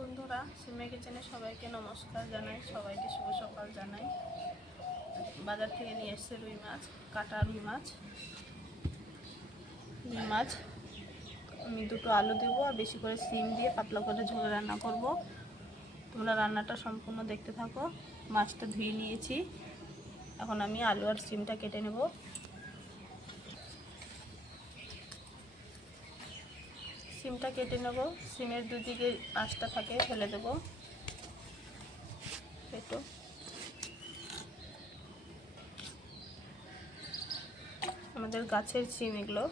বন্ধুরা, সিমে কিচেনে সবাইকে নমস্কার জানাই, সবাইকে শুভ সকাল জানাই। বাজার থেকে নিয়ে এসেছে রুই মাছ, কাটা রুই মাছ। আমি দুটো আলু দেব আর বেশি করে সিম দিয়ে পাতলা করে ঝোল রান্না করব। তোমরা রান্নাটা সম্পূর্ণ দেখতে থাকো। মাছটা ধুয়ে নিয়েছি, এখন আমি আলু আর সিমটা কেটে নেব। সিমটা কেটে নেব, সিমের দুদিকে আঁশটা থাকে ফেলে দেব। একটু আমাদের গাছের সিম এগুলো।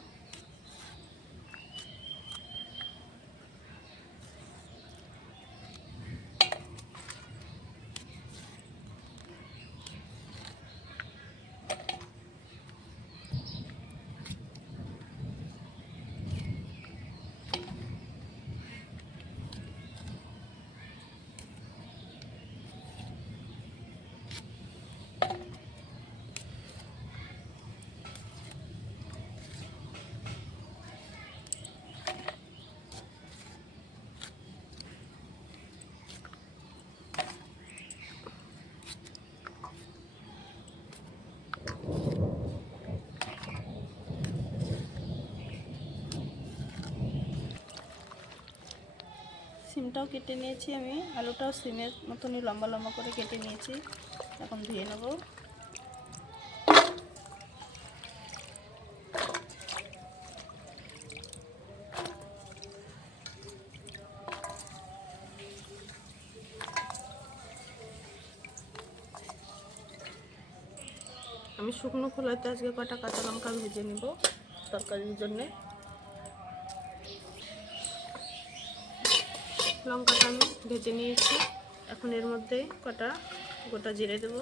সিমটাও কেটে নিয়েছি আমি, আলুটাও সিমের মতনই লম্বা লম্বা করে কেটে নিয়েছি। এখন ধুয়ে নেব। আমি শুকনো খোলাতে আজকে কটা কাঁচা লঙ্কা ভেজে নেব তরকারির জন্যে। লঙ্কাটা আমি ভেজে নিয়েছি, এখন এর মধ্যে কটা গোটা জিরে দেব।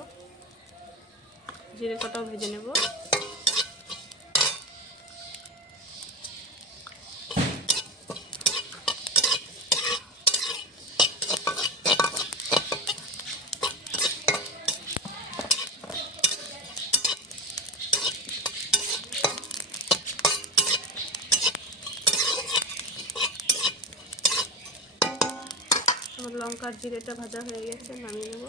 জিরে কটাও ভেজে নেব। আমার লঙ্কার জিরেটা ভাজা হয়ে গেছে, নামিয়ে নেব।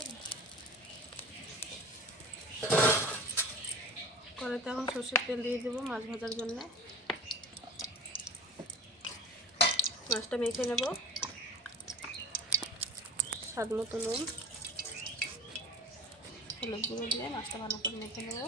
কড়াইতে এখন সরষের তেল দিয়ে দেবো মাছ ভাজার জন্য। মাছটা মেখে নেব, স্বাদ মতো নুন হলুদ গুঁড়ো দিয়ে মাছটা ভালো করে মেখে নেব।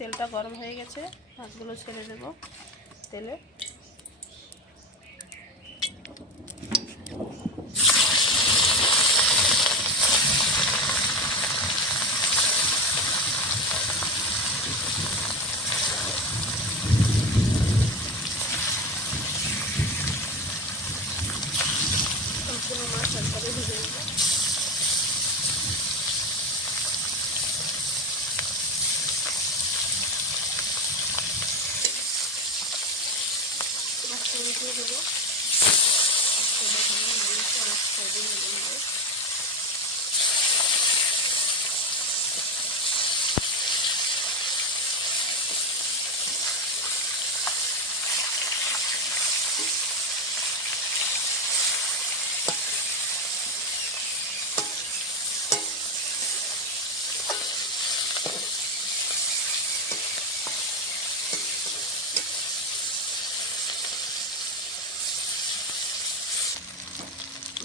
তেলটা গরম হয়ে গেছে, মাছগুলো ছেড়ে দেব তেলে। সম্পূর্ণ মাছ একবারে ভেজে নেব। মাছটা উঠিয়ে দেবো, সাইডে ভেজে নেব।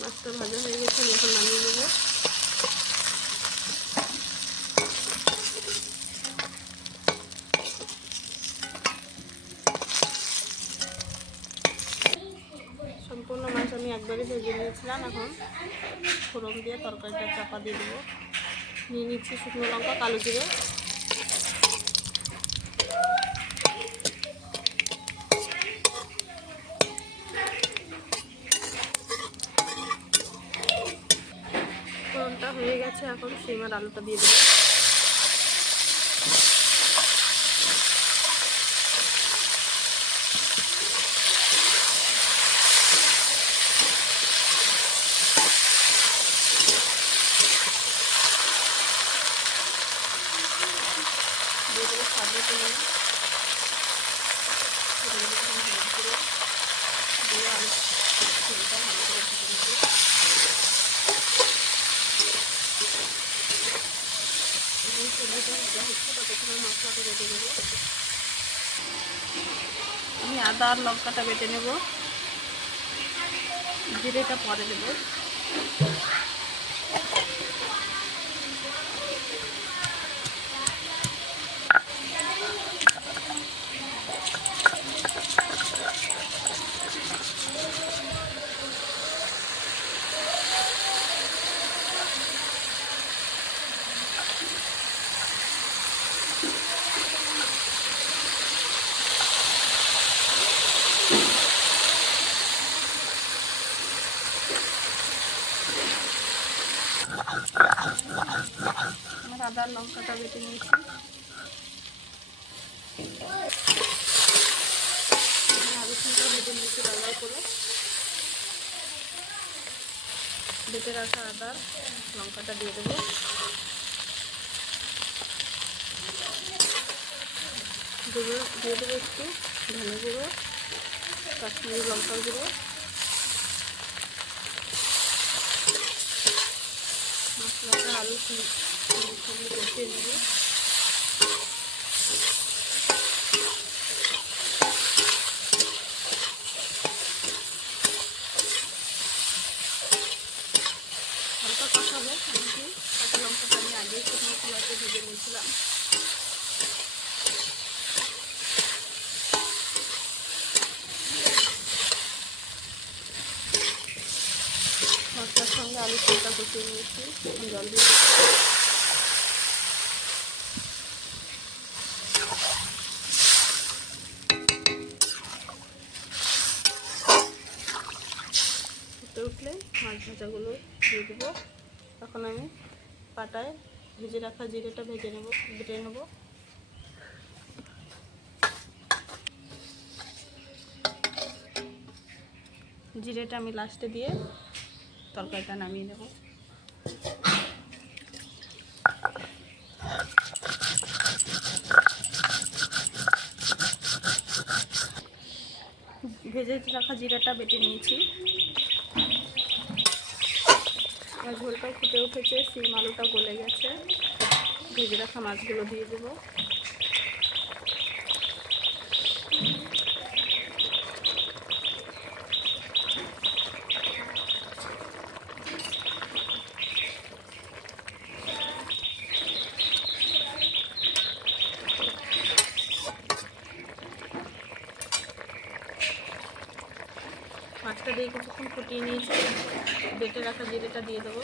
মাছটা ভাজা হয়ে গেছে, আমি এখন নামিয়ে নেব। সম্পূর্ণ মাছ আমি একবারে ভেজে নিয়েছিলাম, এখন ফোড়ন দিয়ে তরকারিটা চাপা দিয়ে দেবো। নিয়ে নিচ্ছি শুকনো লঙ্কা, কালো জিরে। ফোড়নটা হয়ে গেছে, এখন সিম আর আলুটা দিয়ে দেবো। মশলাটা বেটে দেবো। আমি আদা আর লঙ্কাটা বেটে নেব, জিরেটা পরে দেবো। আমার আদা লঙ্কাটা বেটে নিয়েছি। রসুনটা বেটে নিয়েছি লাল করে। বেটে রাখা আদা লঙ্কাটা দিয়ে দেবো। দিয়ে দেবো একটু ধনে গুঁড়ো, কাশ্মীরি লঙ্কার গুঁড়ো, মশলাটা আলু সঙ্গে কষিয়ে নেব। হালকা কষাবো, এমনকি কাঁচা লঙ্কাটা আমি আগে শুকনো খোলাতে ভেজে নিয়েছিলাম। মশলার সঙ্গে আলু ফুলটা কষিয়ে নিয়েছি, এখন জল দিয়ে ফুটে উঠলে মাছ ভাজাগুলো দিয়ে দেবো। এখন আমি পাটায় ভেজে রাখা জিরেটা বেটে নেব। জিরেটা আমি লাস্টে দিয়ে তরকারিটা নামিয়ে নেব। ভেজে রাখা জিরাটা বেটে নিয়েছি। আমার ঝোলটাও ফুটে উঠেছে, সিম আলুটা গলে গেছে। ভেজে রাখা মাছগুলো দিয়ে দেবো। মাছটা দিয়ে কিছুক্ষণ ফুটিয়ে নিয়েছি। বেটে রাখা জিরেটা দিয়ে দেবো।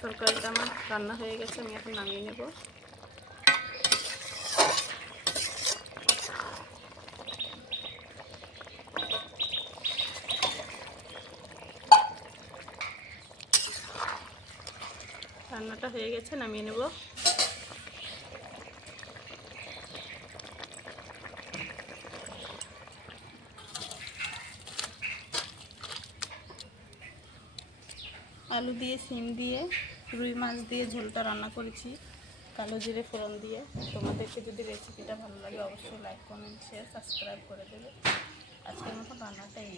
তরকারিটা আমার রান্না হয়ে গেছে, আমি এখন নামিয়ে নেব। রান্নাটা হয়ে গেছে, নামিয়ে নেব। আলু দিয়ে, সিম দিয়ে, রুই মাছ দিয়ে ঝোলটা রান্না করেছি কালো জিরে ফোড়ন দিয়ে। তোমাদেরকে যদি রেসিপিটা ভালো লাগে অবশ্যই লাইক, কমেন্ট, শেয়ার, সাবস্ক্রাইব করে দেবে। আজকের মতো রান্নাটাই